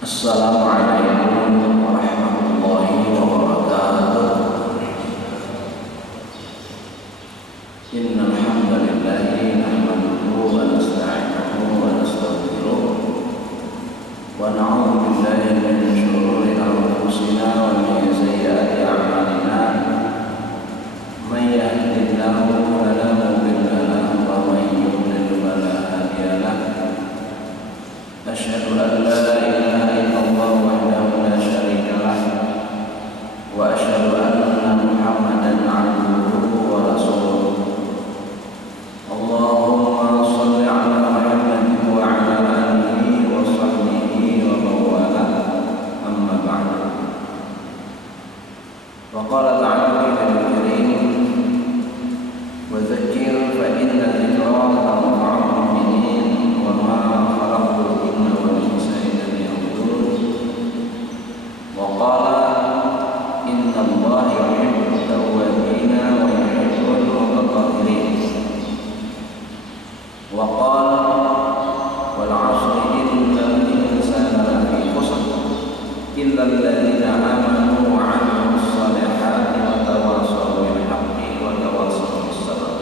Assalamualaikum warahmatullahi wabarakatuh. Innal hamdalillahi nahmaduhu wa nasta'inuhu wa nastaghfiruh wa na'udzu billahi min shururi anfusina wa min sayyiati a'malina. May yahdihillahu fala mudilla lahu wa may yudlil fala hadiya lahu. Asyhadu an la ilaha illallah wahdahu la syarika lah wa asyhadu anna Muhammadan 'abduhu wa rasuluh. Allahumma shalli 'ala Muhammadin wa 'ala alihi wa sahbihi wa man wala. Amma ba'du. Wa qala ta'ala fi al-karim wa dzakkir fa inna dzikra tanfa'ul mu'minin wa ma khalaqtul jinna wal insa illa liya'budun. Wa qala inna Allaha yuhibbut tawwabina wa yuhibbul mutatahhirin. Wa qala wal 'ashri innal insana lafi khusr illa alladziina aamanu wa 'amilus shalihati wa tawassaw bil haqqi wa tawassaw bis sabr.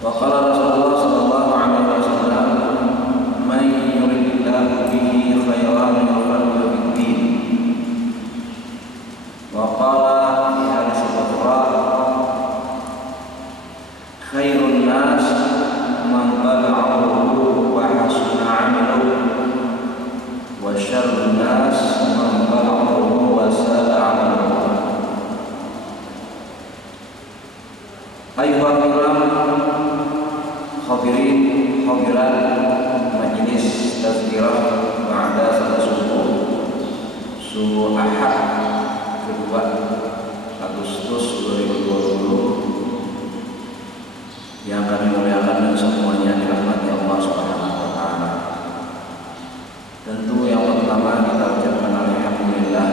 Wa qala Rasulullah sallallahu alaihi wasallam man yuridillahu bihi khairan yufaqihu fid-din. Wa qala fi hadis al-ukhra khairun nas man balaghahu wa hasuna 'amaluhu wa syarrun nas man balaghahu wa sa'a 'amaluhu. Ayyuhal kiram hadirin hadirat majelis tazkirah ba'da salat subuh Ahad kedua Agustus 2020 yang kami muliakan dan semuanya dirahmati Allah Subhanahu wa taala. Tentu yang pertama kita ucapkan alhamdulillah,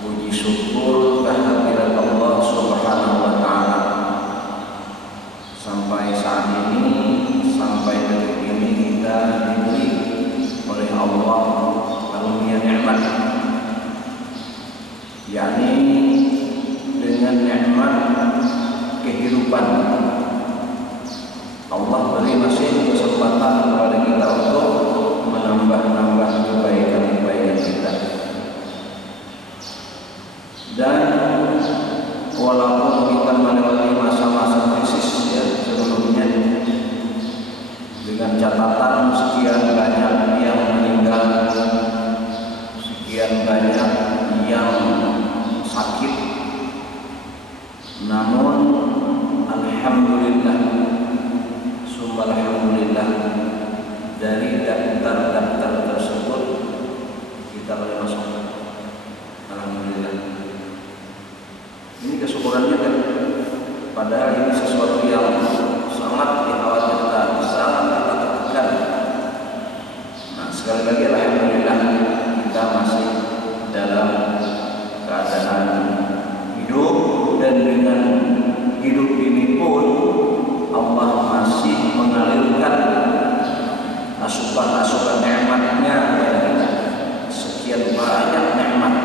puji syukur kehadirat Allah Subhanahu wa taala. Sampai saat ini, sampai detik ini kita diberi oleh Allah karunia nikmat, yakni dengan nikmat kehidupan. Allah beri masih kesempatan kepada kita untuk menambah kebaikan-kebaikan kita. Dan walaupun kita melewati masa-masa krisis ya sebelumnya, dengan catatan sekian banyak yang meninggal, sekian banyak yang sakit, namun alhamdulillah, summa alhamdulillah, dari daftar-daftar tersebut kita boleh masuk. Alhamdulillah. Ini kesyukurannya kan, padahal ini sesuatu yang sangat dikhawatirkan, sangat ditakutkan. Nah, sekali lagi alhamdulillah kita masih dalam keadaan hidup, dan dengan hidup ini pun Allah masih mengalirkan asupan-asupan nikmat-Nya kepada kita. Sekian banyak nikmat.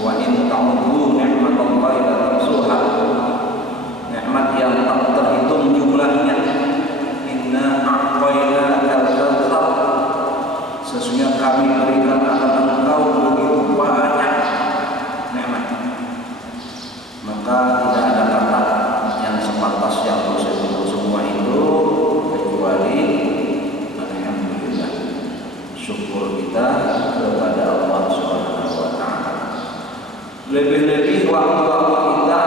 Wa in ta'udhu ni'matallahi la tuhsuha. Nikmat yang tak terhitung jumlahnya. Inna a'tainakal kautsar. Sesungguhnya kami berikan akan engkau begitu banyak nikmat. Maka tidak ada kata yang sepantasnya untuk sebut semua itu kecuali alhamdulillah. Syukur kita kepada Allah Subhanahu wa taala. Lebih-lebih waktu-waktu kita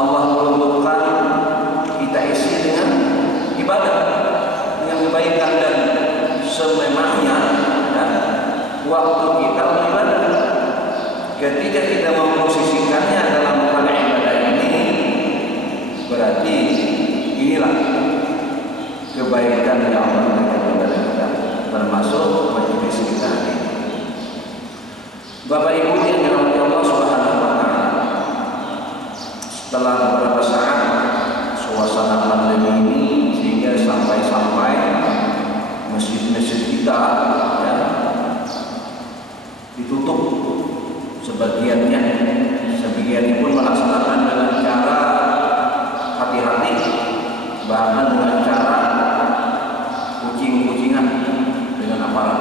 Allah peruntukkan kita isi dengan ibadah, dengan kebaikan, dan sememangnya dan waktu kita beribadah. Ketika kita memposisikannya dalam hal ibadah ini, berarti inilah kebaikan yang Allah berikan kepada kita, termasuk majelis kita ini. Bapak Ibu yang dirahmati Allah Subhanahu wa taala, setelah beberapa saat suasana pandemi ini, sehingga sampai masjid-masjid kita ya, ditutup sebagiannya, sebagian pun melaksanakan dengan cara hati-hati, bahkan dengan cara kucing-kucingan dengan aparat,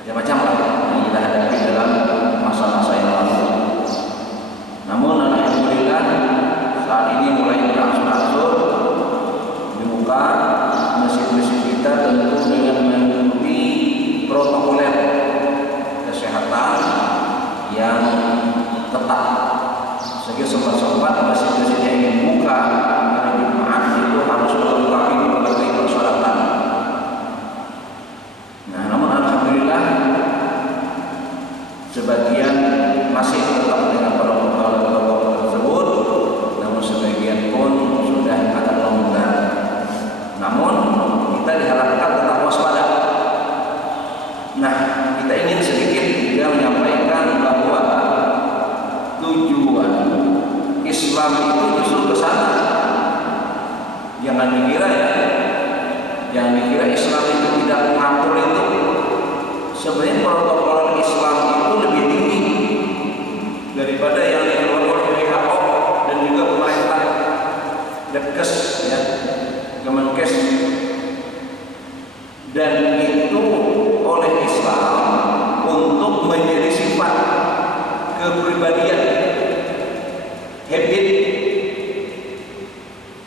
macam-macam lah yang kita hadapi dalam masa-masa yang lalu. Namun alhamdulillah saat ini mulai berangsur-angsur dibuka masjid-masjid kita, tentu dengan mengikuti protokol kesehatan yang ketat. Sehingga sempat-sempat masjid-masjid yang dibuka pada Jumat itu harus melengkapi berbagai persyaratan. Nah, namun alhamdulillah sebagian masih tetap dengan protokol tersebut, namun sebagian pun sudah agak longgar. Namun kita diharapkan tetap waspada. Nah, kita ingin sedikit juga menyampaikan bahwa tujuan Islam itu justru ke sana. Jangan dikira Islam itu tidak mengatur itu. Sebenarnya protokol Islam itu lebih tinggi daripada yang dikeluarkan oleh WHO dan juga pemerintah, Depkes, ya, Kemenkes, dan itu oleh Islam untuk menjadi sifat kepribadian, habit.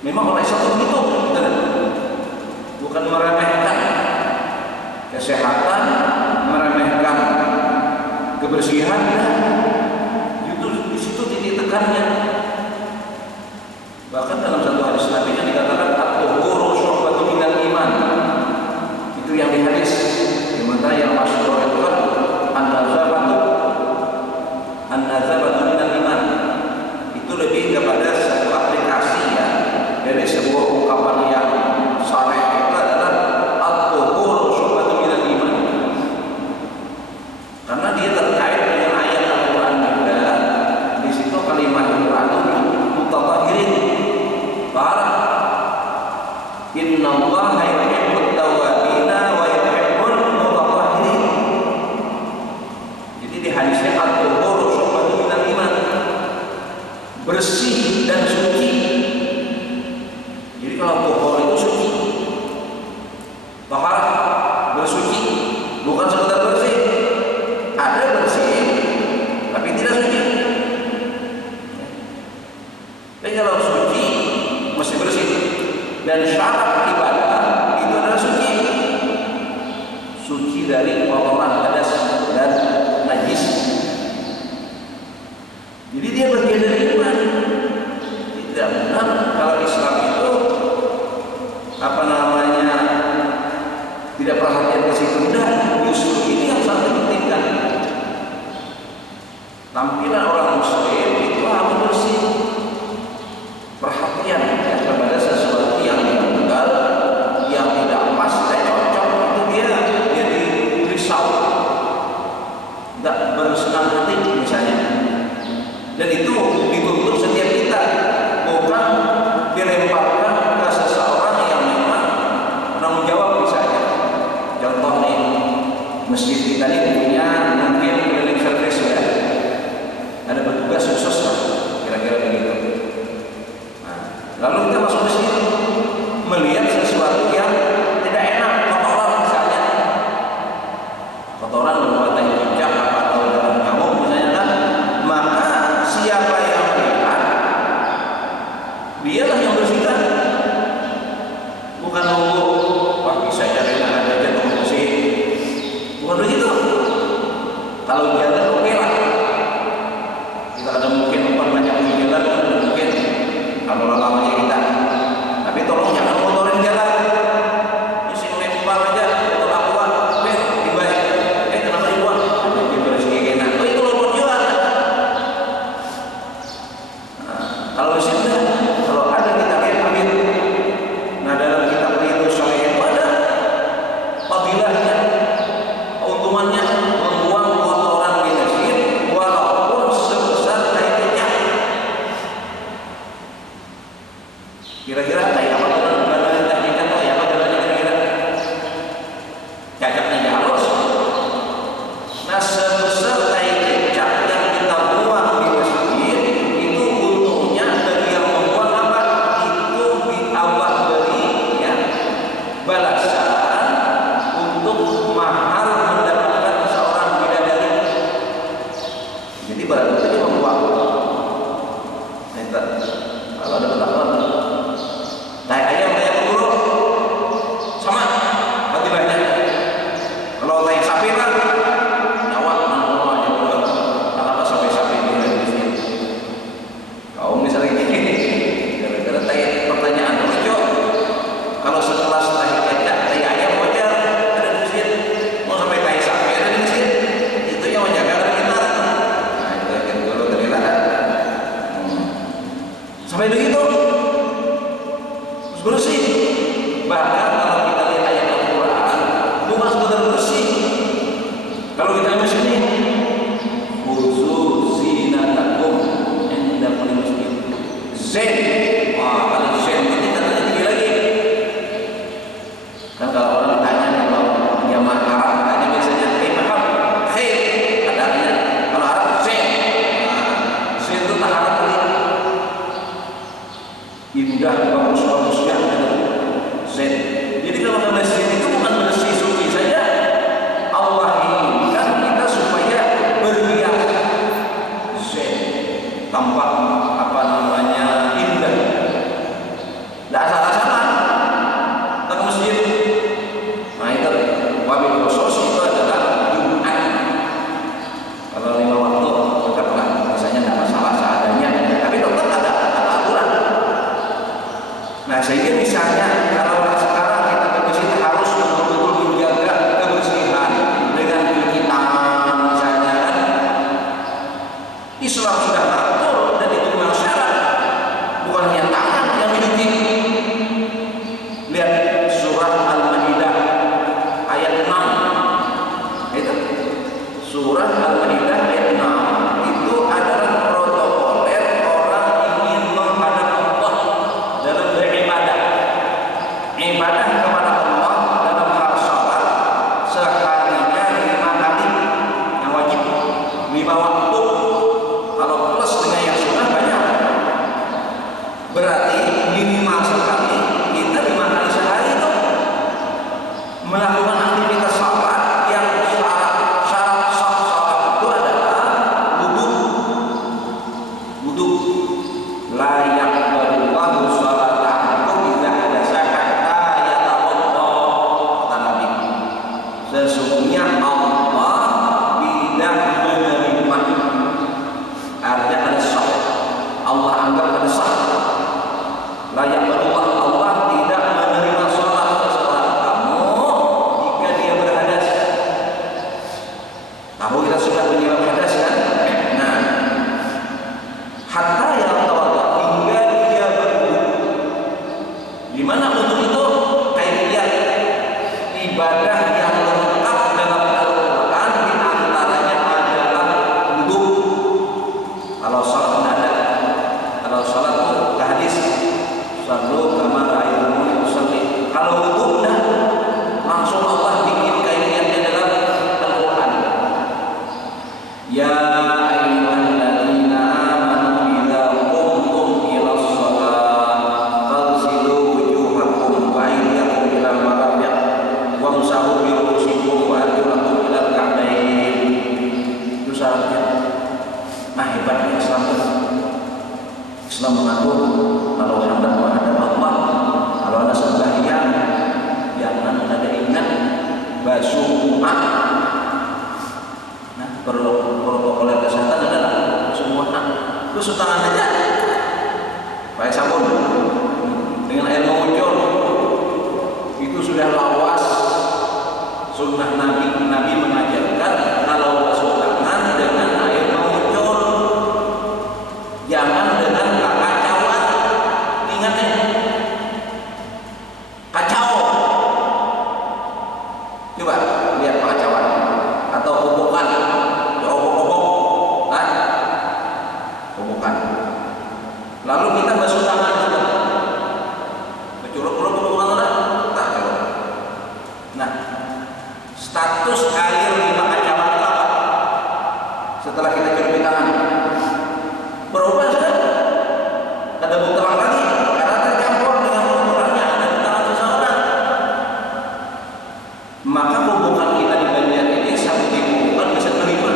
Memang oleh Islam begitu, bukan meremehkan kesehatan, meremehkan kebersihan. Itu di situ titik tekannya. Bahkan dalam satu hadis Nabi yang dikatakan at-tuhuru syu'batun minal iman. Itu yang di hadis di mana yang masyhur itu kan an-nazabatu minal iman. Itu lebih kepada satu aplikasi ya dari sebuah ungkapan yang sharih itu adalah at-tuhuru syu'batun minal iman. Karena dia terkait dengan ayat Al-Qur'an juga. Di situ kalimat Al-Qur'an mutatahhirin. Innallaha yuhibbut tawwabina wa yuhibbul mutatahhirin. Jadi di hadisnya at-tuhuru syu'batun minal iman, bersih dan suci. Jadi kalau tuhur itu suci, taharah, bersuci, bukan sekedar bersih. Ada bersih tapi tidak suci. Tapi kalau suci mesti bersih. Dan syarat ibadah itu adalah suci. Suci dari kotoran, hadas dan najis. Jadi dia bagian dari iman. Tidak benar kalau Islam itu tidak perhatian ke situ. Justru ini yang sangat dipentingkan. Tampilan orang muslim itu harus bersih. Perhatian ya, kepada sesuatu yang janggal, yang tidak pas, tidak cocok, itu dia jadi risau, tidak bersenang hati misalnya. Dan itu dituntut setiap kita, bukan dilemparkan ke seseorang yang memang penanggung jawab misalnya. Contoh nih, masjid kita ini punya mungkin cleaning service ya, ada petugas khusus lah, kira-kira begitu. Lalu kita masuk ke sini melihat sesuatu yang tidak enak, kotoran misalnya, kotoran berbuatan bijak atau dalam nyamuk misalnya kan, maka siapa yang melihat dialah yang bersihkan, bukan nunggu wah bisa cari aja tunggu bersih, bukan begitu. Kalau jalan oke lah, kita ada mungkin banyak jalan mungkin kalau lamanya kita, tapi tolong jangan kotorin jalan. Jadi barang itu dia membuang. Kalau ada pendapat, tai ayam dulu sama mati banyak. Kalau tai sapi kan nyawa mana juga. Kenapa sapi ini di sini? Kau misalnya gini, gara-gara tai pertanyaan lucu. Kalau setelah tai kecak, tai ayam wajar ada di sini. Mau sampai tai sapi ada di sini, itu yang menjaga kita. Nah itu yang dulu terlihat. Sampai begitu bersih. Bahkan kalau kita lihat ayat Al-Quran, bukan sekedar bersih. Kalau kita muslim, khusus zinatakum inda kulli muslim. Zen, kalau zen ini katanya tinggi lagi. Kan kalau orang ditanya kalau jamaah Arab katanya biasanya paham, adanya. Kalau Arab zen, zen itu taharat indah, bagus-bagusnya zen. Jadi kalau bersih itu bukan bersih suci saja. Allah inginkan kita supaya berhias zen, tampak indah. Tidak asal-asalan ke masjid. Nah itu wabil khusus itu adalah Jumat. Kalau 5 waktu tetaplah, misalnya tidak masalah seadanya, tapi tetap ada aturan. Nah sehingga misalnya kalau sekarang kita ke masjid harus betul-betul menjaga kebersihan dengan cuci tangan misalnya kan. Islam sudah mengatur dan itu memang syarat, bukan hanya tangan yang dicuci. Lihat surah Al-Maidah ayat 6. Itu surah Al-Maidah ayat 6 itu adalah protokoler orang ingin menghadap Allah dalam beribadah. Ibadah kepada Allah dalam hal salat seharinya 5 kali yang wajib, 5 waktu. Kalau plus dengan yang sunnah banyak, berarti minimal sekali kita 5 kali sehari itu melakukan aktivitas salat yang syarat sah salat itu adalah wudu. La yaqbalullahu sholatakum idza hadasa hatta yatawadda, kata Nabi. Sesungguhnya Allah tidak menerima, artinya ada sah. Allah anggap ada sah. La yaqbalullah, Allah tidak menerima sholat seseorang kamu jika dia berhadas. Tahu kita sudah penyebab hadas kan? Nah, hatta yatawadda, hingga dia berwudu. Di mana wudu itu kaifiyat ibadah yang lengkap dalam Al-Quran, di antaranya adalah wudu. Kalau salat tidak ada. Kalau salat itu ke hadis, sallu kama ra'aytumuni usalli. Kalau wudu dah langsung Allah bikin kaifiyatnya dalam Al-Quran. Ya ayyuhalladzina amanu idza qumtum ila shalah faghsilu wujuhakum wa aydiyakum ila marafiq wamsahu bi ru'usikum wa arjulakum ila al-ka'bayn. Itu syaratnya. Nah hebatnya Islam itu. Islam mengatur kalau hendak menghadap Allah, kalau ada sembahyang jangan ada ingat basuh muka. Nah protokol kesehatan adalah semua basuh tangan aja pakai sabun dengan air mengucur. Itu sudah lawas sunnah Nabi. Nabi mengajarkan kalau basuh tangan dengan air mengucur, jangan dengan kacauan. Ingat ya, kacau. Coba lihat kacauan atau kobokan, obok-obok, kobokan. Lalu kita basuh tangan sudah, bercuruk-curuk kobokan sudah, tak curuk. Nah, status air 5 kacauan itu apa? Setelah kita cuci tangan, berubah sudah. Ada bukti lagi karena tercampur dengan kotorannya ada di tangan seseorang. Maka kobokan kita di Banjar ini satu kobokan bisa terima.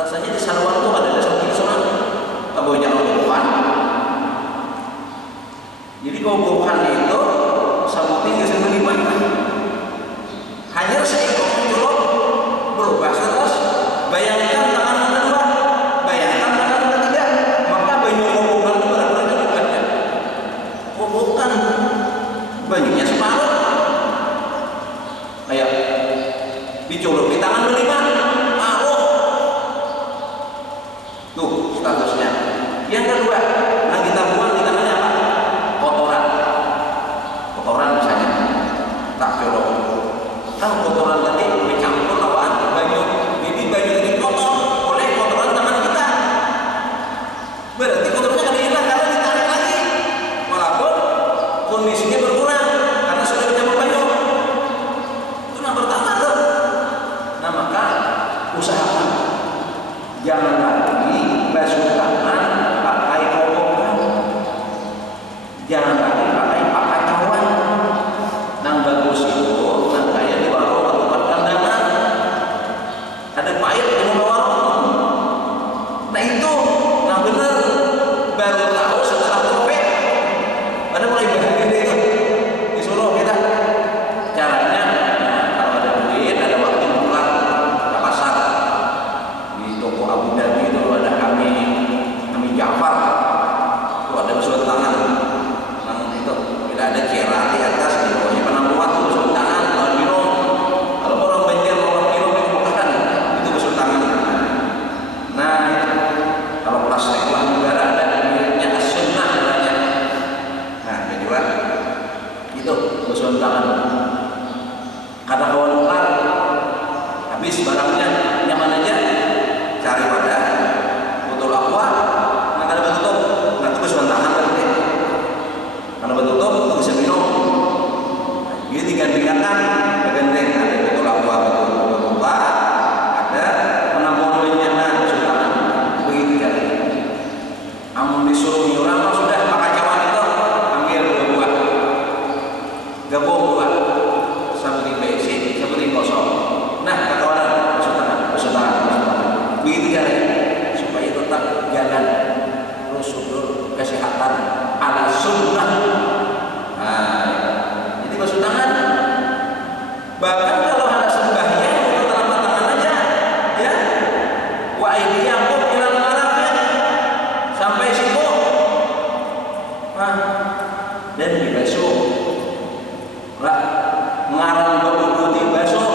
Rasanya di sarwan tuh ada seperti soal tabonya robohan. Jadi robohan itu sabuti nggak sama gimana? Hanya seekor mencolok berubah terus. Bayangkan tangan kedua, bayangkan tangan ketiga, maka banyu robohan itu berapa banyak? Robohan banyunya separuh. Ayo dicolok di tangan kelima. Tuh statusnya. Yang kedua, yang kita buang di tangannya apa? Kotoran. Kotoran misalnya. Tak colok. Kan kotoran tadi bercampur lawan baju. Jadi baju tadi kotor oleh kotoran tangan kita. Berarti kotorannya kan hilang karena ditarik lagi. Walaupun kondisinya berkurang karena sudah bercampur baju. Itu yang pertama tuh. Nah maka usahakan jangan lagi basuh tangan pakai robohan, jangan lagi pakai cawan. Yang bagus itu yang kayak di warung atau tempat kandangan ada pahit di warung. Nah itu yang benar baru tahu setelah covid. Ada mulai bahagia itu disuruh kita caranya. Nah, kalau ada duit ada waktu pulang ke pasar di toko Abu Dhabi itu ada kami Jafar itu ada basuh tangan. Nah itu tidak ada cera di atas di bawahnya penampungan itu basuh tangan. Kalau minum, kalau orang banjir orang minum yang bukan itu basuh tangan. Nah kalau plastik lah negara ada miliknya as-sunnah namanya. Nah kedua itu basuh tangan. Kata kawan ular habis barangnya nyaman aja cari wadah botol aqua. Nah kalau betutup, nah itu basuh tangan berarti. Kalau betutup itu bisa minum. Jadi diganti-gantikan, berganti ada botol aqua, botol aqua, ada penampung lainnya, nah basuh tangan. Begitu caranya. Amun disuruh orang sudah pakai cawan itu ambil 2 buah, gabung 2, sabuti besi, sabuti kosong. Nah kawan basuh tangan, basuh tangan, basuh tangan. Begitu caranya supaya tetap jalan prosedur kesehatan ala sunnah. Nah, jadi basuh tangan. Bahkan kalau ada sembahyang itu telapak tangan aja, ya. Wa aydiyakum ilal marafiq sampai siku. Nah, dan dibasuh. Lah, ngarang berwudu dibasuh,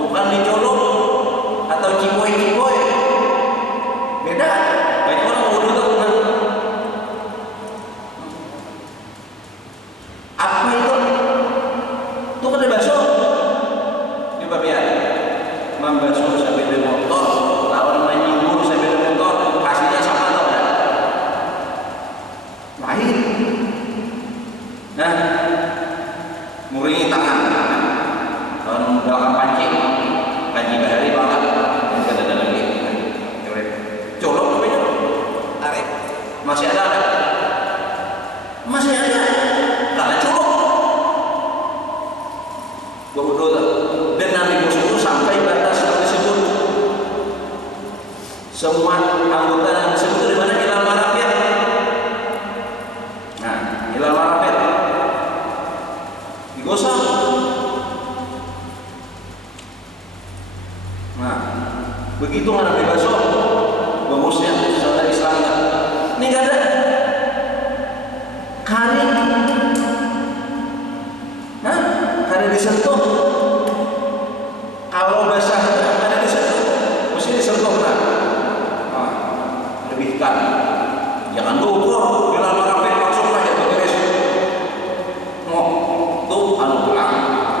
bukan dicolok atau cipoy-cipoy. Beda. Banyak orang wudu itu benar. Apa itu? Itu kan dibasuh. Coba lihat. Membasuh sepeda motor lawan menyinggung sepeda motor hasilnya sama atau enggak? Lain. Nah, muringi tangan. Kalau dalam panci bahari banget. Yang ada lagi. Colok namanya. Tarik. Masih ada? Masih ada. Karena colok. Wudu dan Nabi Musa sampai batas tersebut. Semua anggota yang disebut dari mana ilal marafiq. Nah, ilal marafiq digosok. Nah, begitu nggak dibasuh, bagusnya saudara Islam nggak? Ini nggak ada karing. Nah, karing disentuh. Kalau basah ada disentuh, mesti disentuh kan? Nah, lebihkan. Jangan lupa bila marafiq langsung aja beres. Mau tuh anu pulang,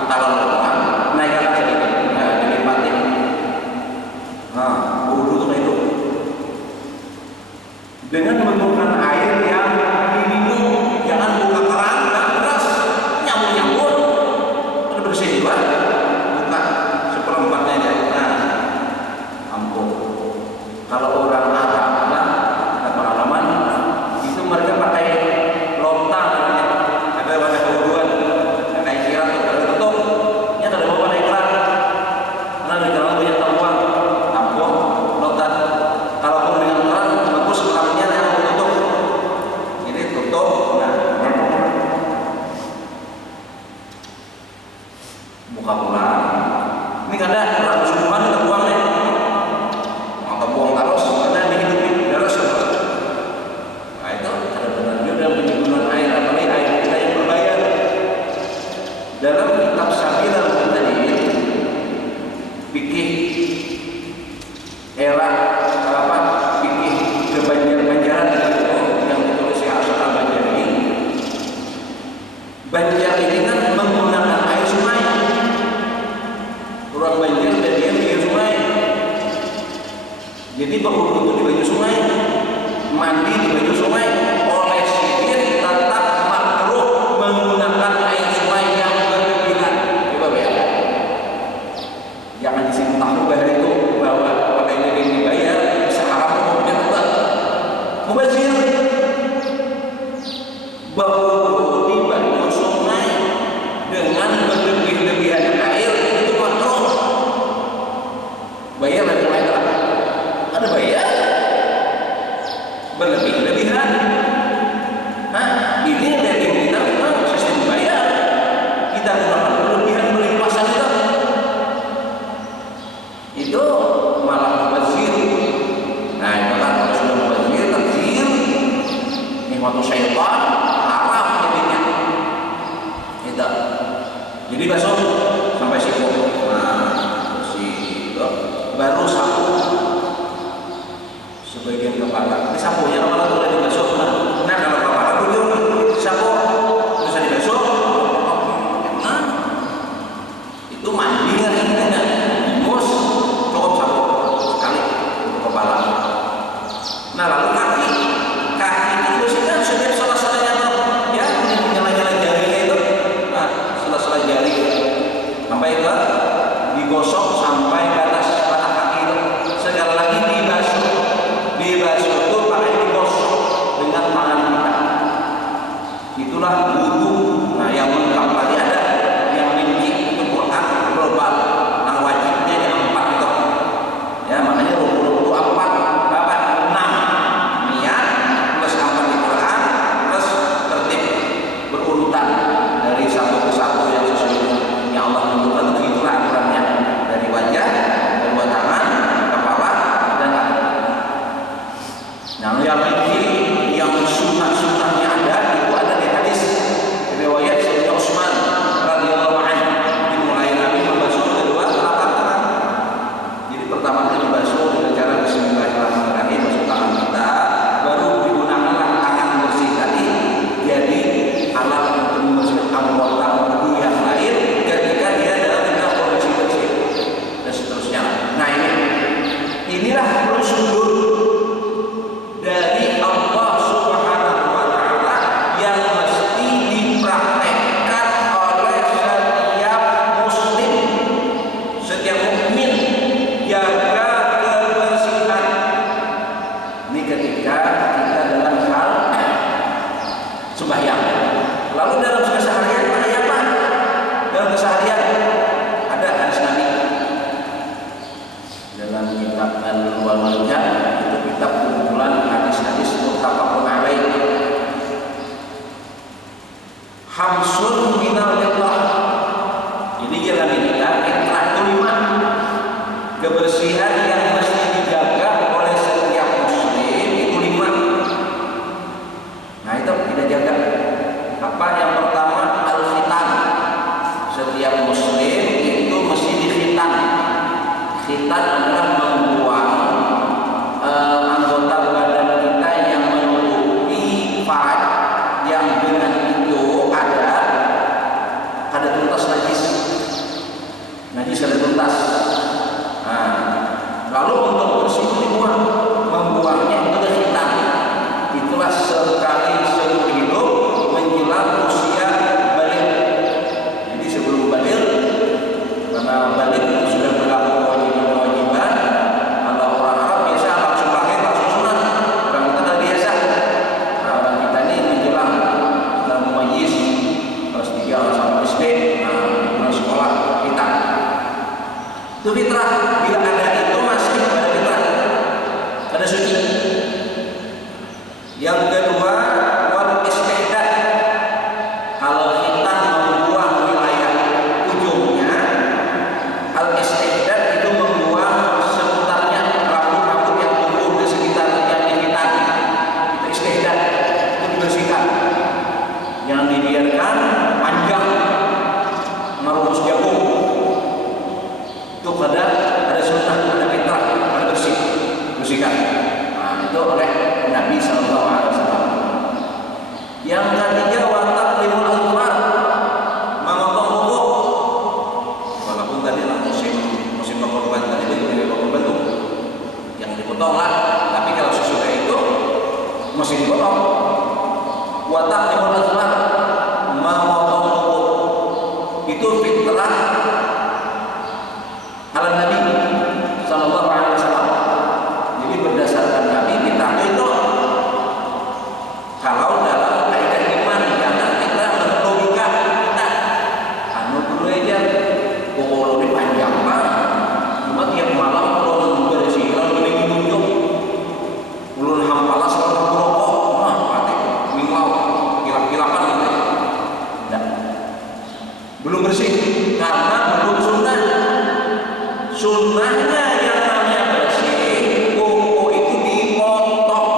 taruh pulang, naikkan aja dikit. Nah, dinikmatin. Nah, wudu itu itu dengan menggunakan air yang diminum, jangan buka keran dan beras nyambur-nyambur. Udah bersih juga, buka seperempatnya aja. Nah, ampun. Kalau orang Arab, nah, pengalaman itu mereka pakai lontang, ada wadah kewuduan, pakai sirat, kalau tutup, ya tidak mau pakai keran. Karena di dalam banyak tampuan, tampung, lontang. Jadi berwudu itu di baju sungai, mandi di baju sungai. Oleh sihir tetap makruh menggunakan air sungai yang berlebihan. Coba bayangkan. Jangan di sini tahu bahwa itu bahwa pada ini dibayar bisa haram hukumnya tetap. Mubazir berwudu di baju sungai dengan berlebih-lebihan air itu makruh. Bayar lagi bayar. Ada bayar berlebih-lebihan. Nah, ini dari kita sistem bayar. Kita gunakan berlebihan berlimpasan itu malah mubazir. Nah, itu kan kalau sudah mubazir, takzir, nikmatu syaitan, haram jadinya. Itu. Jadi besok sampai siku. Nah, bersih itu baru sapu sebagian kepala. Ini sapunya kepala boleh dibasuh. Nah, kalau kepala bujur sapu bisa dibasuh. Nah, itu mandi kan intinya. Mus cukup sapu sekali untuk kepala. Nah, lalu kaki itu dibersihkan setiap salah-salahnya ya, nyala-nyala jarinya itu. Nah, salah-salah jari sampai ke digosok sampai ke atas batang kaki itu. Sekali lagi dibasuh itu pakai digosok dengan tangan kita. Itulah wudu. Nah, yang lengkap tadi ada yang rinci itu Quran global. Yang wajibnya yang 4 itu. Ya, makanya rukun itu 4, 6. Niat plus 4 di Quran plus tertib berurutan dari satu ke satu yang sesuai yang Allah tentukan. Itulah aturannya dari wajah, kedua tangan, kepala dan kaki. Nah, yang ini yang sunnah-sunnahnya ada itu ada di hadis riwayat Sayyidina Utsman radhiyallahu anhu. Dimulai Nabi membasuh kedua telapak tangan. Jadi pertama kali dibasuh dengan cara bismillahirrahmanirrahim, basuh tangan kita, baru digunakanlah tangan bersih tadi jadi alat untuk membersihkan anggota tubuh yang lain ketika dia dalam kondisi bersih dan seterusnya. Nah, inilah prosedur dari Allah Subhanahu wa Ta'ala yang mesti dipraktekkan oleh setiap muslim, setiap mukmin. Jaga kebersihan. Ini ketika kita dalam hal sembahyang. Lalu dalam keseharian ada apa? Dalam keseharian ada hadis Nabi dalam kitab Al-Walajah. Kita kumpulan hadis-hadis muttafaqun alaih. Hamsun minal fitrah. Ini jalan kita fitrah itu 5. Kebersihan yang mesti dijaga oleh setiap muslim itu 5. Nah, itu kita jaga. Apa yang pertama? Al-khitan. Setiap muslim itu mesti dikhitan. Khitan adalah membuang anggota badan kita yang menutupi faraj, yang dengan itu ada tuntas najis ada tuntas. Nah, lalu untuk bersih dibuang, membuangnya itu ada hitam. Itulah sekali seumur hidup menjelang usia balik. Jadi sebelum balik, karena balik sudah berlaku kewajiban. Kalau orang Arab biasa langsung lahir langsung sunat, orang kita tak biasa. Nah, orang kita ini menjelang kita mumayyiz kelas 3 sampai SD, nah sekolah kita. Itu fitrah, bila ada itu masih pada fitrah, ada suci. Yang kedua, wal istihdad. Kalau kita membuang wilayah ujungnya, al istihdad itu membuang seputarnya rambut-rambut yang tumbuh di sekitar yang dihitan. Itu istihdad, itu dibersihkan. Yang dibiarkan panjang, merumus jagung. Itu ada sunnah, ada fitrah, ada bersihkan. Nah, itu oleh Nabi SAW. Yang ketiga, watak limul alfar, memotong kuku. Walaupun tadi lah musim berkorban tadi itu korban tuh yang potonglah. Tapi kalau sesudah itu mesti dipotong. Watak dimulai azlar memotong kuku itu fitrah ala Nabi Sallallahu Alaihi Wasallam. Jadi berdasarkan Nabi kita itu kalau dalam kaidah iman jangan kita berlogika kita anu dulu aja kuku lebih panjang lah. Cuma tiap malam kalau bersih kalau beli tunjuk ulun hampala selalu merokok mah pati mingau kilap-kilapan gitu. Nah, belum bersih karena belum sunnah. Sunnahnya yang namanya bersih kuku itu dipotong.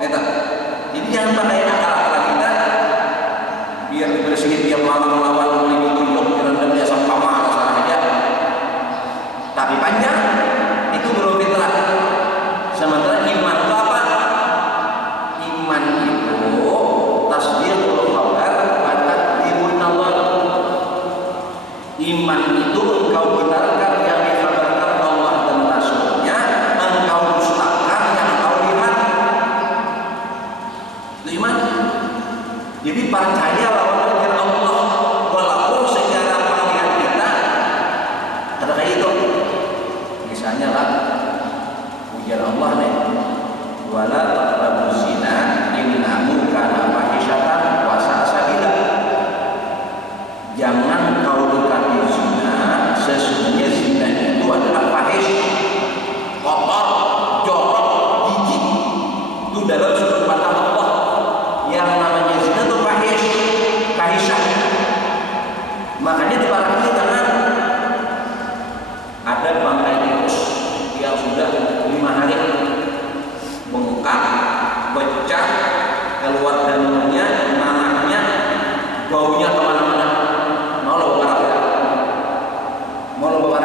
Eta. Jadi jangan pakai akal-akal kita biar dibersihin tiap malam lawan beli tunjuk direndam dia sampah mah saja. Tapi panjang itu belum fitrah. Sementara iman itu apa? Iman itu tasdiqul khabar wa takdzibun Allah. Iman itu engkau benarkan yang dikabarkan Allah dan Rasulnya, engkau dustakan yang engkau lihat. Itu iman. Jadi percaya lawan takdir Allah walaupun secara penglihatan kita ada kayak itu. Misalnya lah ujar Allah nih, wala taqrabuz zina innahu kana fahisyatan wa sa'a sabila. Jangan kau dekati zina, sesungguhnya zina itu adalah fahish, kotor, jorok, jijik. Itu dalam sudut pandang Allah. Yang namanya zina itu fahish, fahisyah. Makanya dilarang jangan ada bangkai tikus yang sudah 5 hari bengkak, pecah, keluar danaunya, nanahnya, baunya kemana-mana. Mau lo bawa ya? Mau lo bawa?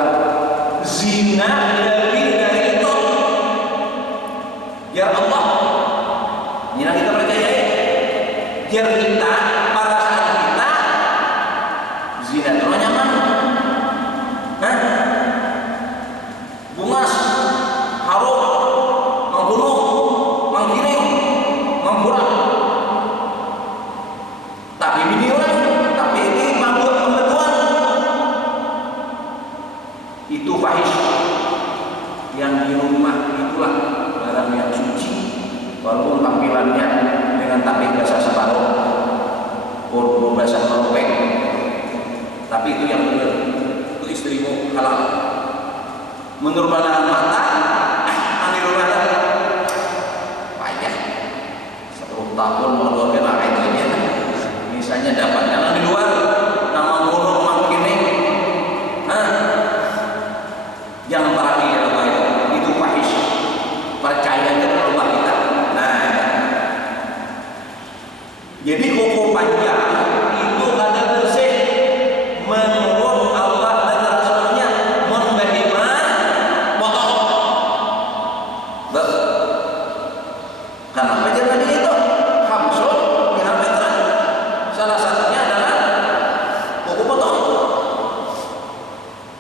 Zina lebih dari itu. Ya Allah, ini kita percaya. Biar kita pada saat kita zina itu nyaman. Hah? Bungas, harum, membunuh, menggiring, memburak. Tapi video tapi ini mabuk pembetuan. Itu fahish. Yang di rumah itulah barang yang suci. Walaupun tampilannya dengan takbir bahasa separuh, urdu bahasa meropek. Tapi itu yang benar. Itu istrimu halal. Menurut pandangan mata, di rumah payah 10 tahun mau kena itu aja. Misalnya dapat jalan di luar, nama gunung makin ini, jangan parah ya itu fahish. Percaya dengan Allah kita. Nah, jadi kuku panjang itu ada bersih menurut Allah dan Rasulnya. Kenapa jangan itu? Hamsul dengan fitrah. Salah satunya adalah kuku potong.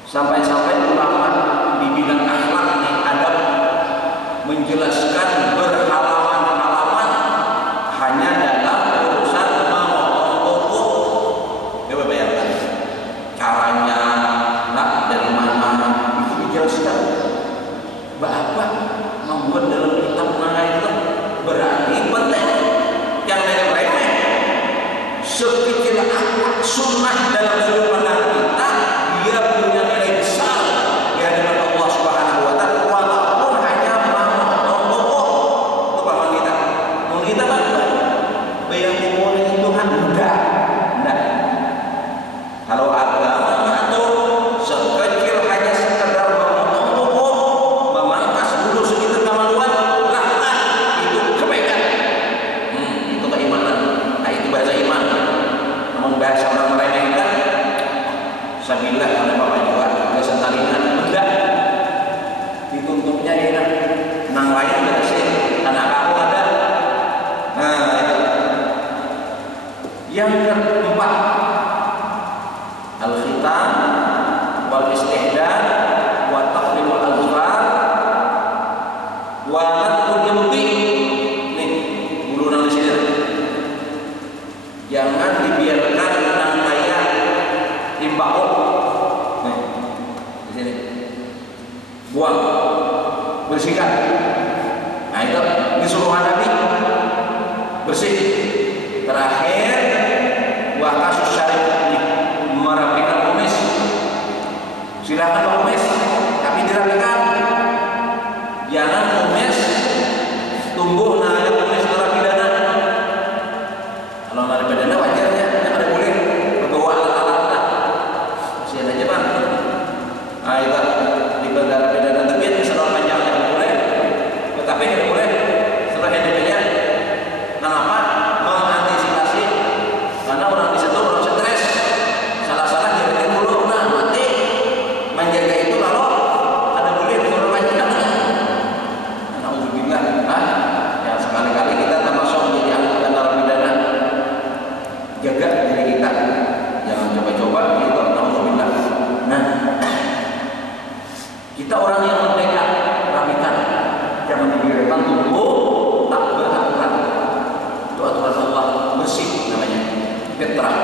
Sampai-sampai ulama di bidang akhlak nih adab menjelaskan berhalaman-halaman hanya dalam urusan memotong kuku. Coba bayangkan caranya, nak dari mana itu dijelaskan. Bapak membuat dalam kitab mana itu berarti penting. Yang remeh-remeh sekecil apa sunnah dalam sudut pandang kita, dia punya nilai besar di hadapan Allah Subhanahu wa Ta'ala, walaupun hanya memotong kuku. Walat unyempi nih bulunan di sini. Jangan dibiarkan nang kaya timbako. Nih di sini. Buang, bersihkan. Nah itu disuruh Nabi bersih. Terakhir wakasus syarif merapikan kumis. Silakan kumis, tapi dirapikan. Jangan kumis tumbuh naik kumis narapidana. Kalau narapidana wajarnya ada boleh berbawa alat-alat. Kasihan aja bang. Nah itu di bandara pidana tapi setelah panjang tidak boleh. Tetapi tidak boleh setelah hidupnya. Kenapa? Mengantisipasi karena orang di situ orang stres. Salah-salah jadi dulu nah mati. Menjaga itu lalu ada boleh disuruh panjang. Alhamdulillah. Ya sekali-kali kita termasuk menjadi anggota narapidana. Jaga diri kita. Jangan coba-coba gitu. Alhamdulillah. Nah, kita orang yang merdeka, rapikan. Jangan dibiarkan tumbuh tak beraturan. Itu aturan Allah bersih namanya. Fitrah.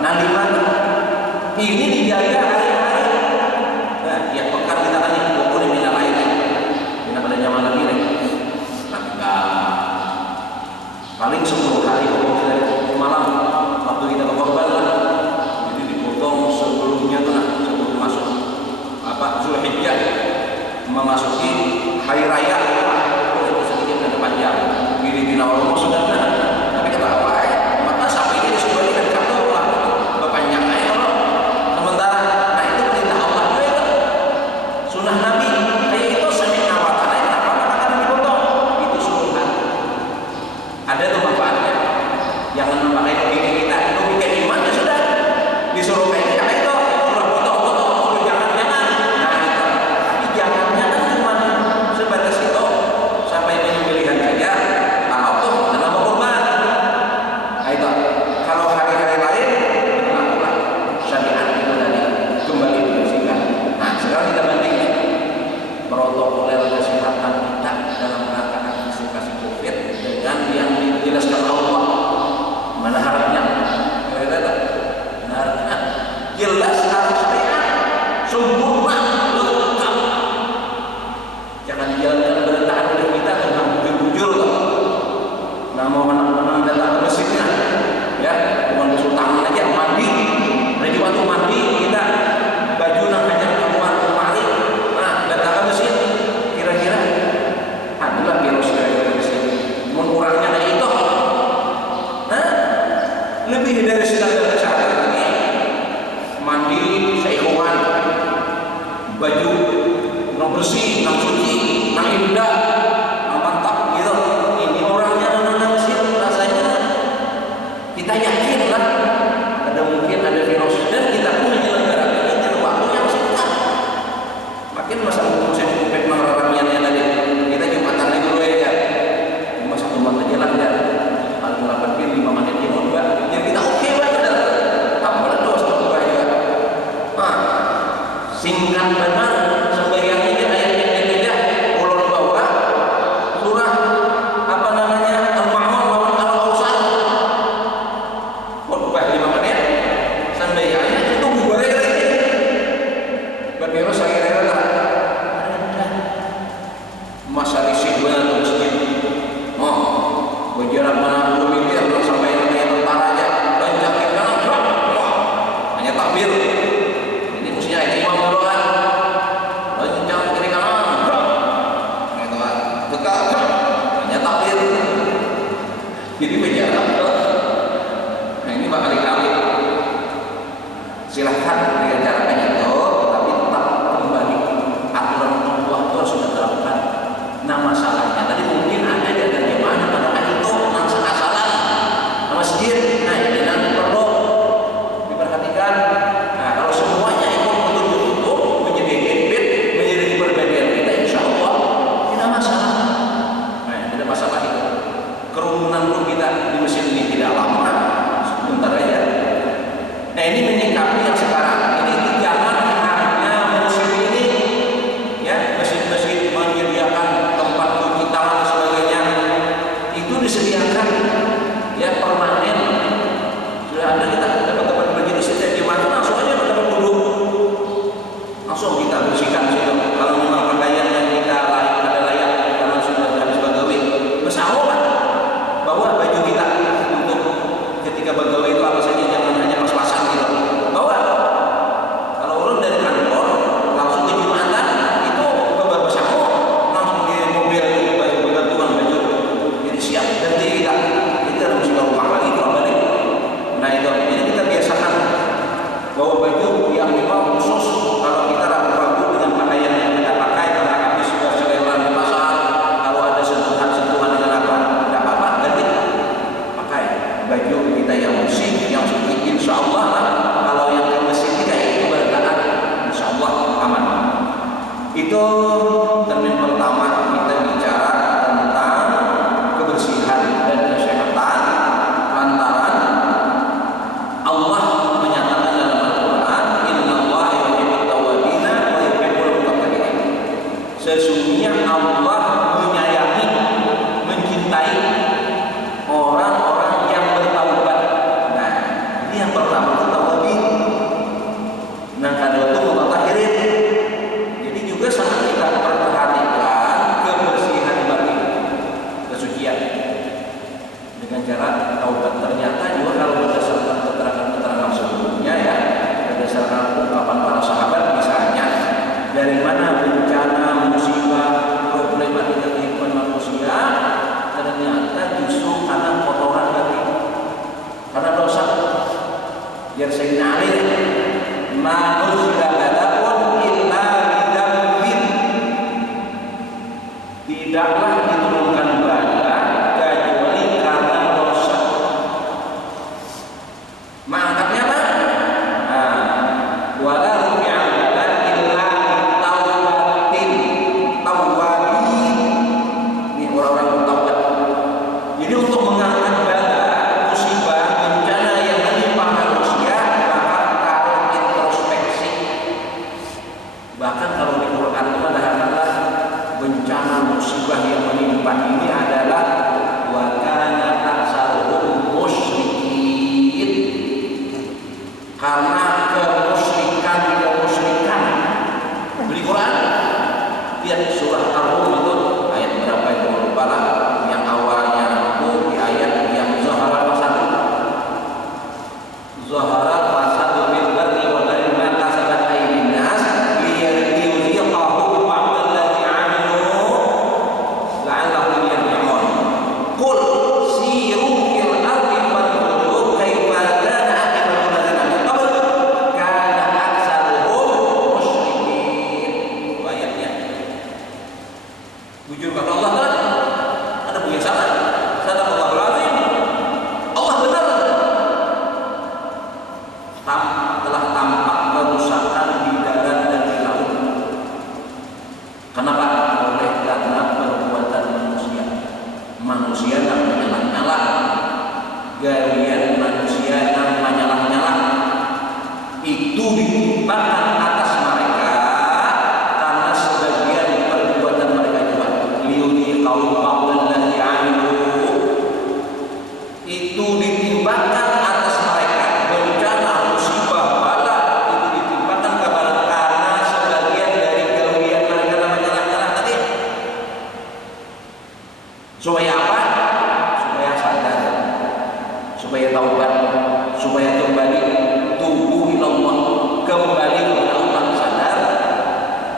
Nah, di mana? Ini dijaga hari-hari. Nah, yang pekan kita kan yang boleh minal air. Minal pada zaman Nabi nih. Tapi enggak. Paling 10 hari malam waktu kita ke korban lah. Jadi dipotong sebelumnya sebelum masuk Zulhijjah memasuki hari raya. Sedikit dan panjang. Gini Allah sudah. Tapi kata apa? Maka sampai ini sudah kan kata Allah berpanjang aja kalau sementara. Nah itu perintah Allah juga itu. Sunnah Nabi kayak itu sering awatan aja. Kenapa maka dipotong? Itu sunnah. Ada tuh manfaatnya. Jangan memakai diri kita itu bikin iman ya sudah. Disuruh kayak itu suruh potong-potong, suruh jangan-jangan. Nah itu. Tapi jangannya kan cuma sebatas itu sampai penyembelihan saja. Atau dalam kurban. Nah itu. Kalau hari-hari lain lakukan syariat itu tadi kembali dibersihkan. Nah sekarang kita bandingkan protokol kesehatan kita dalam rangka antisipasi COVID dengan yang dijelaskan Allah. Mana harapnya? Mana harapnya? Jelas harus syariat sempurna lengkap. Jangan dijalankan berantakan oleh kita tentang bujur-bujur loh. Nah mau menang datang ke masjidnya, ya bukan disuruh tangan aja mandi. Ada juga tuh mandi kita baju nang hanya keluar kemari. Nah datang ke masjid kira-kira adalah virus dari masjid. Mengurangnya kayak itu. Lebih dari standar kesehatan ini mandi seikhwan baju nang bersih nang suci nang indah nang mantap gitu. Ini orangnya nang sih rasanya kita yakin lah ada mungkin ada virus dan kita pun menyelenggarakan ini dalam waktu yang singkat. Makin masa musim COVID mengaramiannya tadi kita jumatan lagi dulu ya. Cuma 1 bulan aja lah ya. Paling rapat 5 menit ya mbak. Jadi kita oke banget. Apa dosa juga ya. Singkat benar sembahyangnya dia ayatnya beda. Ulun bawah surah apa namanya Al-Ma'mun maupun Al-Awsat. Khutbah 5 menit. Sembahyangnya itu bubarnya lagi. Bervirus akhirnya lah. Masa risih benar tuh masjid. Berjarak mana 2 meter sampai kayak tentara aja. Loncat ke kanan, hanya takbir. Ini mestinya imam dulu kan. Loncat kiri kanan, gitu kan. Dekat, hanya takbir. Jadi berjarak. Nah ini berkali-kali. Silahkan dengan cara kayak itu, tapi tetap kembali aturan Allah itu sudah terapkan. Nah masalahnya tadi mungkin ada di antara jemaah pada itu langsung asalan masjid. Nah ini nanti perlu diperhatikan. Nah kalau semuanya itu betul-betul menjadi habit, menjadi perbedaan kita, insya Allah tidak masalah. Nah tidak masalah itu. Kerumunan pun kita di masjid ini tidak lama, sebentar aja. Nah ini menyikapi yang sekarang. tidaklah diturunkan bala kecuali karena dosa. Mangkatnya apa? Wala rufi'al bala illa taubatin tawabin. Ini orang-orang taubat. Jadi untuk mengangkat bala musibah bencana yang menimpa manusia, maka kalau introspeksi, bahkan kalau di Quran itu ada bencana musibah yang menimpa ini adalah wa kana aksaruhum musyrikin, karena kemusyrikan di Quran. Lihat surah Ar-Rum itu ayat berapa itu lupa lah, yang awalnya itu di ayat yang zahara fasadu bil barri wal bahri ma kasabat aydin nas liyudhiqahum ba'da allazi 'amilu la'allahum yarji'un. Qul siru fil ardi fanzuru kaifa kana aqibatul ladzina min qabl kana aktsaruhum musyrikin. Ayatnya jujur kepada Allah kan? Ada mungkin salah. Sadaqallahul azim. Allah benar. Telah tampak kerusakan di darat dan di laut. Kenapa? Oleh karena perbuatan manusia. Manusia yang menyalah-nyalah, galian manusia yang menyalah-nyalah itu ditimpakan atas mereka karena sebagian perbuatan mereka juga. Liudi kaum ba'dal ladzi 'amilu, itu ditimpakan atas mereka. Bencana musibah bala itu ditimpakan kepada karena sebagian dari galian mereka yang menyalah-nyalah tadi. Supaya apa? Supaya sadar, supaya taubat, supaya kembali tubuh ilallah, kembali kepada Allah, sadar.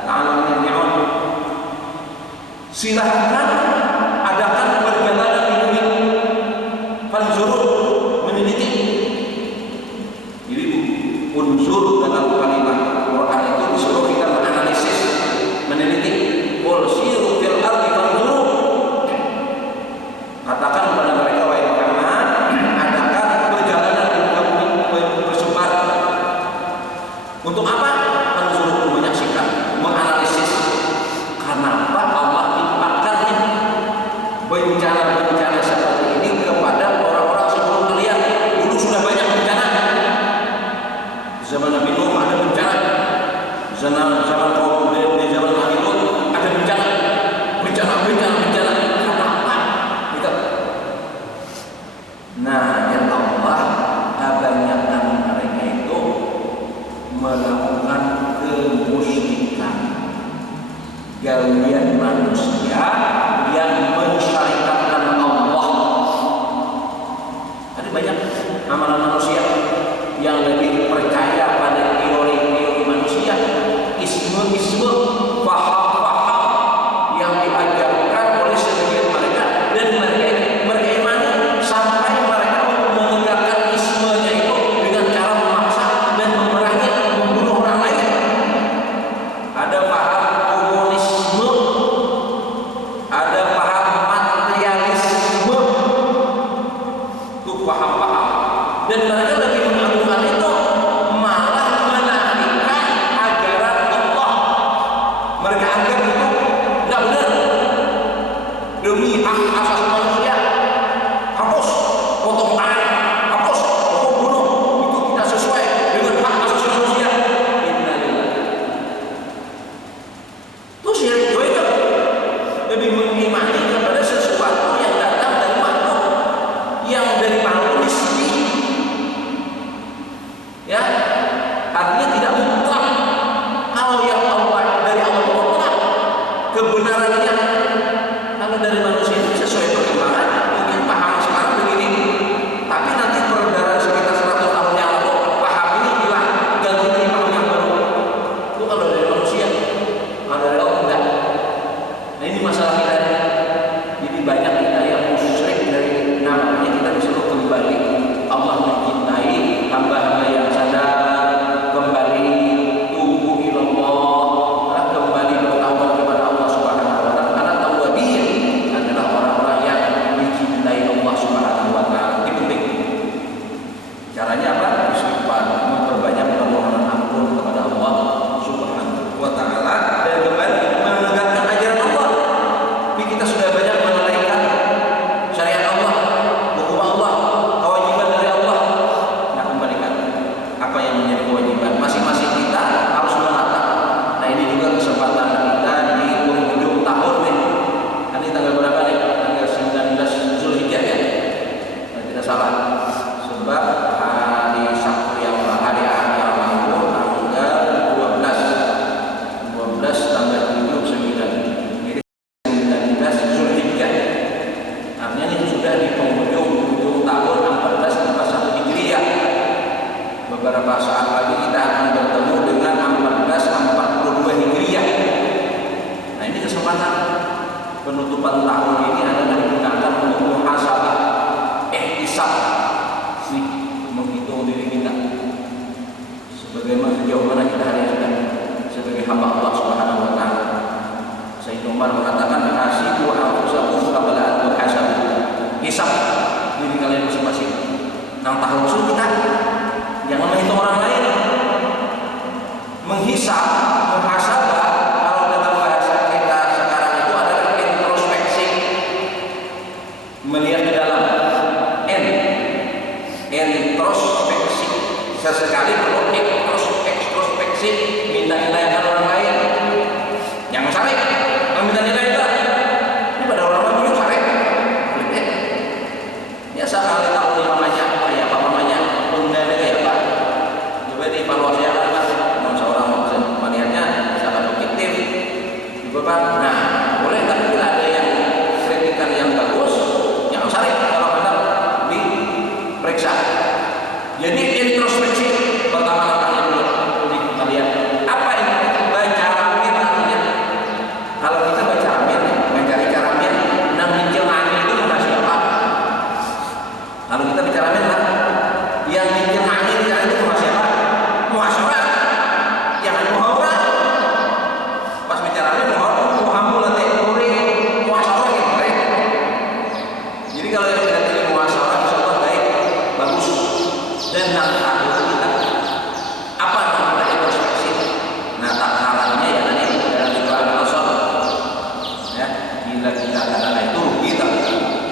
La'allahum yarji'un. Silahkan adakan perjalanan di bumi, fanzuru, meneliti. Jadi unsur dalam kalimat Quran itu disuruh kita menganalisis, meneliti. Qul siru fil ardi fanzuru. Katakan kepada mereka, wahai Muhammad, adakan perjalanan di muka bumi, bersebar. Untuk apa? Fanzuru, menyaksikan, menganalisis. Kenapa Allah timpakannya bencana-bencana seperti ini kepada orang-orang sebelum kalian? Dulu sudah banyak bencana. Zaman Nabi Nuh ada bencana. Zaman kaum Hud, zaman Nabi Lut ada bencana. Bencana. Kenapa? Gitu. Nah, ya Allah, kebanyakan mereka itu melakukan kemusyrikan. Galian manusia yang mensyarikatkan Allah. Ada banyak amalan manusia yang lebih percaya pada teori-teori manusia, isme-isme, paham-paham yang diajarkan oleh sebagian mereka, dan mereka imani sampai mereka menegakkan ismenya itu dengan cara memaksa dan memerangi, membunuh orang lain. Ada paham komunisme, ada paham materialisme, itu paham-paham, dan mereka lebih melakukan itu malah menafikan ajaran Allah. Mereka anggap itu tidak benar, demi hak asasi manusia. Hapus, potong tangan, hapus, hukum bunuh, itu tidak sesuai dengan hak asasi manusia. Innalillahi. Terus yang kedua itu lebih mengimani kepada sesuatu yang datang dari makhluk, yang dari makhluk nisbi. Ya, artinya tidak mutlak. Kalau yang Allah dari Allah mutlak kebenarannya, kalau dari manusia itu sesuai kehidupan tahun ini adalah digunakan untuk muhasabah, ihtisab, menghitung diri kita sebagaimana sejauh mana kita hari ini sebagai hamba Allah Subhanahu wa taala. Sayyidina Umar mengatakan, hasibu anfusakum qabla an tuhasabu. Hisab diri kalian masing-masing. Nang tahu usul kita, jangan menghitung orang lain. Menghisab, muhasabah, kalau dalam bahasa kita sekarang itu adalah introspeksi, melihat ke dalam. Introspeksi, sesekali perlu ekstrospeksi, minta nilai orang lain. Jangan sarik, kalau minta nilai itu, ini pada orang punya sarik, biasa kali tahu nih mamanya, kayak apa mamanya, undang kayak apa. Coba dievaluasi apa kan, mau seorang melihatnya sangat objektif, juga pak. Nah, boleh tapi bila ada yang kritikan yang bagus, jangan sarik kalau anda diperiksa. Jadi introspeksi pertama-tama dulu kita lihat apa yang kita baca ramin artinya. Kalau kita baca ramin, mencari ramin, nang mikir ramin itu bukan siapa. Kalau kita bicara ramin lah, yang mikir ramin itu bukan siapa? Muhasabah, yang muhawar. Pas bicara ramin, muhamul teori muhasabah gitu. Jadi kalau yang kita pilih muhasabah, insyaallah baik, bagus. Dan nanti kita apa namanya introspeksi. Nah takarannya ya tadi dalam surah Al-Asr ya, bila kita katakan itu rugi tak,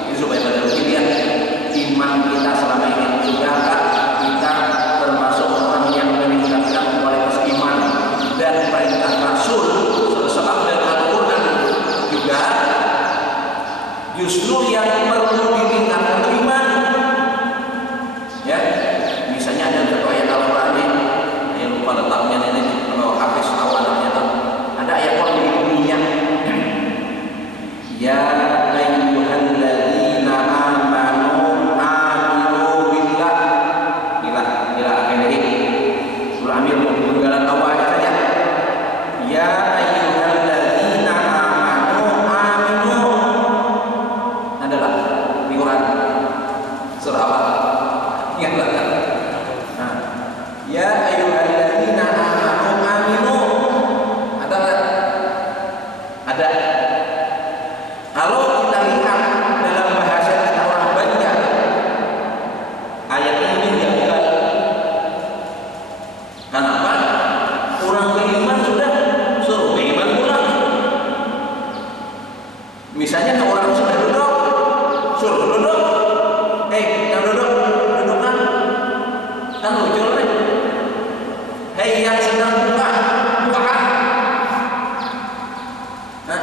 ini supaya pada rugi lihat iman kita selama ini sudahkah kita termasuk orang yang meningkatkan kualitas iman dan perintah Rasul SAW dan Al-Quran juga justru yang perlu ditingkatkan itu iman ya. Misalnya ada satu ayat Al-Quran ini, saya lupa letaknya ini, kalau habis tahu anaknya tahu. Ada ayat Quran di dunia. Ya ayyuhalladzina amanu aminu billah. Bila akhirnya surah Amir penggalan awal saja. Ya ayyuhalladzina amanu aminu. Adalah di Quran surah apa? Ingatlah. Ya ayyuhalladzina amanu aminu. Ada enggak? Ada. Kalau kita lihat dalam bahasa kita orang baca ayat ini janggal. Kenapa? Orang beriman sudah suruh beriman pula. Misalnya orang sudah duduk, suruh duduk. Yang duduk, dudukkan. Kan lucu nih. Hei yang sedang bukan. Nah,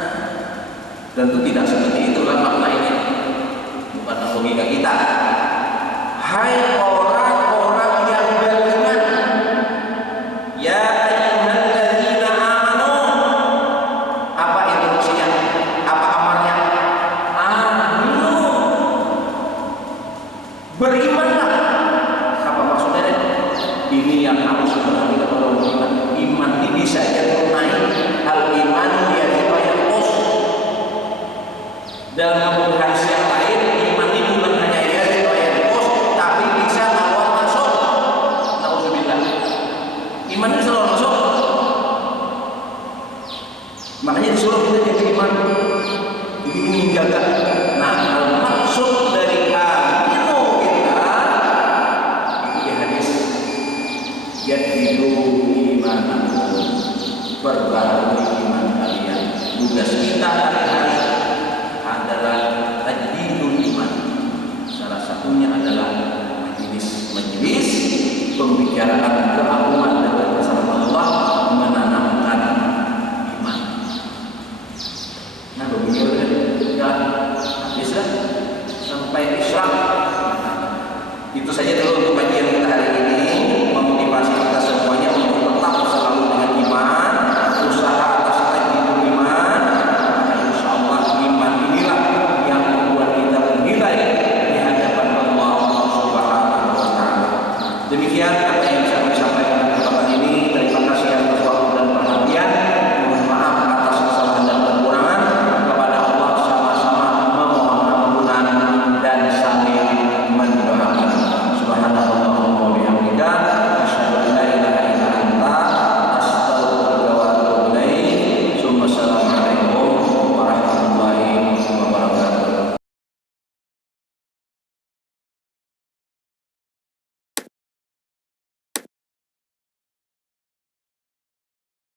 tentu tidak seperti itulah makna ini. Bukan logika kita. Hai orang-orang yang beriman, ya ayyuhalladzina amanu. Apa instruksinya? Apa amarnya? Aminu. Berimanlah. Apa maksudnya? Ini yang harus kita perhatikan. Iman ini saja tunai. Al-iman yajibu yanqus. Dalam hadis yang lain, iman ini bukan hanya yajibu yanqus, tapi bisa lawan masuk. Nauzubillah. Iman itu selalu masuk. Makanya disuruh kita jadi iman. Jadi ini menjaga. Nah, maksud dari aminu kita itu di hadis yadhidu imanakum, perbaharui iman kalian. Tugas kita hari-hari adalah tajdidul iman. Salah satunya adalah majelis pembicaraan keagungan dan kebesaran Allah, menanamkan iman. Nah begini ya, habislah sampai Isra. Itu saja dulu.